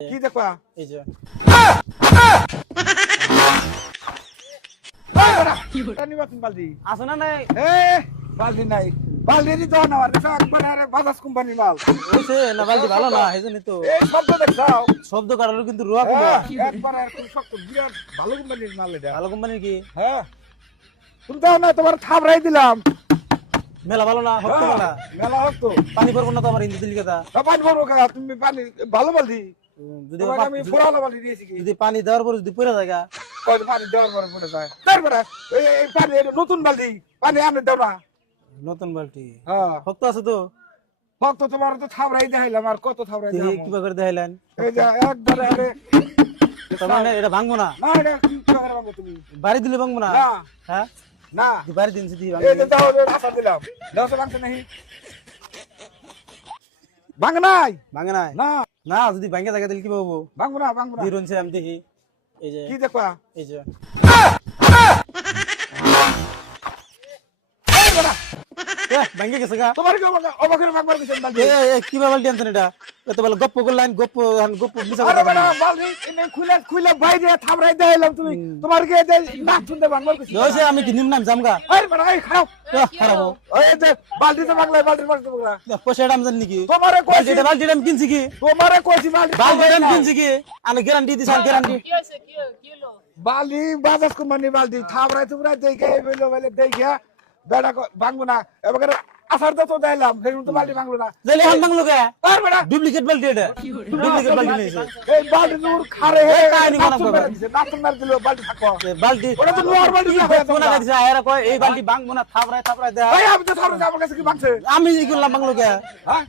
কি দেখবা এই যে নিবা তুমি বালতি আছে না নাই এ বালতি নাই বালতি তো না আর একবার আরে বাজাজ কোম্পানির মাল হইছে না বালতি ভালো না এইজন্য তো এই শব্দ দেখছাও শব্দ কাটালো কিন্তু রুয়া কম একবার আর খুব শক্ত বিরাট ভালো কোম্পানির মাল এটা ভালো কোম্পানির কি হ্যাঁ তুমি দাও না তোমার থাবড়াই দিলাম মেলা ভালো না হতো না মেলা হোক তো পানি পড়বো না তো আমার হিন্দি দিল কথা পানি ভরবো কা তুমি পানি ভালো বালতি যদি তোমাকে আমি ফুরালো বালতি দিয়েছি কি যদি পানি দেওয়ার পর যদি পড়ে যায় কই পানি দেওয়ার পরে পড়ে যায় তারপরে এই পানি এটা নতুন বালতি পানি আনে দাও না নতুন বালতি হ্যাঁ শক্ত আছে তো কত তোমার তো থাবড়াই দেখাইলাম আর কত থাবড়াই দেখি দেখাবো কিবা করে দেখাইলেন এই যে একবারে আরে তার মানে এটা ভাঙবো না না এটা কি করে ভাঙবো তুমি বাড়ি দিলে ভাঙবো না না হ্যাঁ না বাড়ি দিন যদি এই যে দাও আশা দিলাম দাও তো ভাঙছে নাহি ভাঙ নাই ভাঙে নাই না না যদি ভাঙে থাকে তাহলে কি পাবো ভাঙবো না দিরনছে আমি দেখি এই যে কি দেখবা এই যে ভাঙে গেছে গা তোমার কি অবাকের ভাঙবার কিছু বালতি কি বালতি আনছেন এটা এত বলে গপ্প করলেন গপ্প মিশা আরে কথা বড় বালতি এনে খুলে খুলে বাইরে থাবড়াই দেখাইলাম তুমি তোমার কি এই না শুনতে ভাঙবার কিছু হইছে আমি কি নিম নাম জামগা আরে বড় এই খারাপ খারাপ ওই যে বালতি তো ভাঙলাই বালতি ভাঙলা পয়সা দাম জানি নাকি তোমারে কইছি বালতি দাম কিনছি কি তোমারে কইছি বালতি বালতি দাম কিনছি কি আমি গ্যারান্টি দিছি গ্যারান্টি বালি বাজাজ কোম্পানি বালতি থাবড়াই তুবড়াই দেখে বইলো বলে দেখে বেড়া ভাঙবো না এবার আসার তো দেখাইলাম সেই তো বালতি ভাঙলো না জেলে হান বাংলো কে আর বেড়া ডুপ্লিকেট বালতি এটা ডুপ্লিকেট বালতি নিয়েছে এই বালতি দূর খারে হে কাহিনী বানাবো। নাচন মার দিল বালতি থাকো বালতি ওটা তো লোহার বালতি না হয়ে কোনা দিছে আয়রা কয় এই বালতি ভাঙবো না থাপড়ায় দেয়া এই আমি তো থাবড়াই আমার কাছে কি ভাঙছে আমি কি করলাম বাংলো কে হ্যাঁ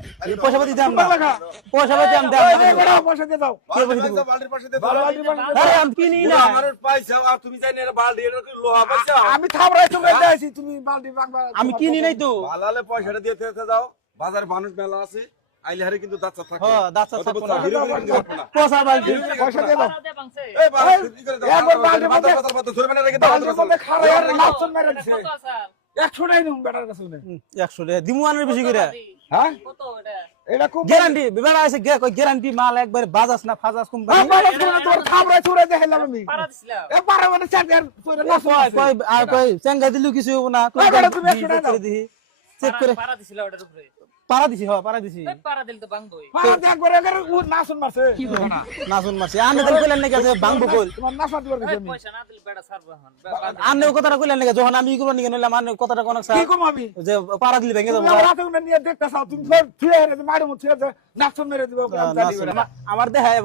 পয়সা পাতি দাম বাংলা খা পয়সা পাতি আমি এই দাম বেড়া পয়সা দিয়ে দাও কে বলি দিব বালতির পাশে দে বালতি আরে আমি কিনি না আমার পয়সা আর তুমি জানি না বালতি এটা কি লোহা পয়সা আমি থাবড়াই তুবড়াই দেখাইছি তুমি বালতি ভাঙবা আমি কিনি নাই তো ভালালে পয়সাটা দিয়ে থেকে যাও বাজারে মানুষ মেলা আছে আইলে হারে কিন্তু দাঁত থাকে হ্যাঁ দাঁত থাকবো না হিরো হিরো কিন্তু রাখবো না পয়সা বালতি পয়সা দিয়ে দাও এই বালতি কি করে দাও একবার বালতি মাথা মধ্যে- মাথা মাথা ধরে মানে রেখে দাও বালতির মধ্যে খারে আর নাচন মেরে দিছে 100 টাই নুন বেটার কাছে নে 100 টাকা দিমু আনের বেশি করে হ্যাঁ এটা খুব গ্যারান্টি বেটা আছে গ্যারান্টি মাল একবার বাজাজ না ফাজাজ কোম্পানি তোর থাবড়াই তুবড়াই দেখাইলাম আমি এ পারে মানে চার আর তোরে নাচ কয় কয় আর কয় চেঙ্গা দিলু কিছু হবে না কয় বেটা তুমি 100 টাকা দাও চেক করে পারা দিছিল ওটার উপরে পারা দিছি হ্যাঁ পারা দিছি পারা দিল তো ভাঙবই পারা দেখ করে করে ও নাচন মারছে নাচুন মারছি আমি তো কইলেন নাকি যে ভাঙবো কইল তোমার নাচা দিবার গেছে আমি পয়সা না দিলে বেটা ছাড়বো এখন আনে কথাটা কইলেন নাকি যখন আমি ইগুলো নিয়ে নিলাম আনে কথাটা কোন কি কম আমি যে পারা দিলে ভেঙে তুমি যাবো আমার হাতে নিয়ে দেখতে চাও তুমি ফের থুয়ে হেরে মারে মুছে নাচন মেরে দিবা আমার দেখায়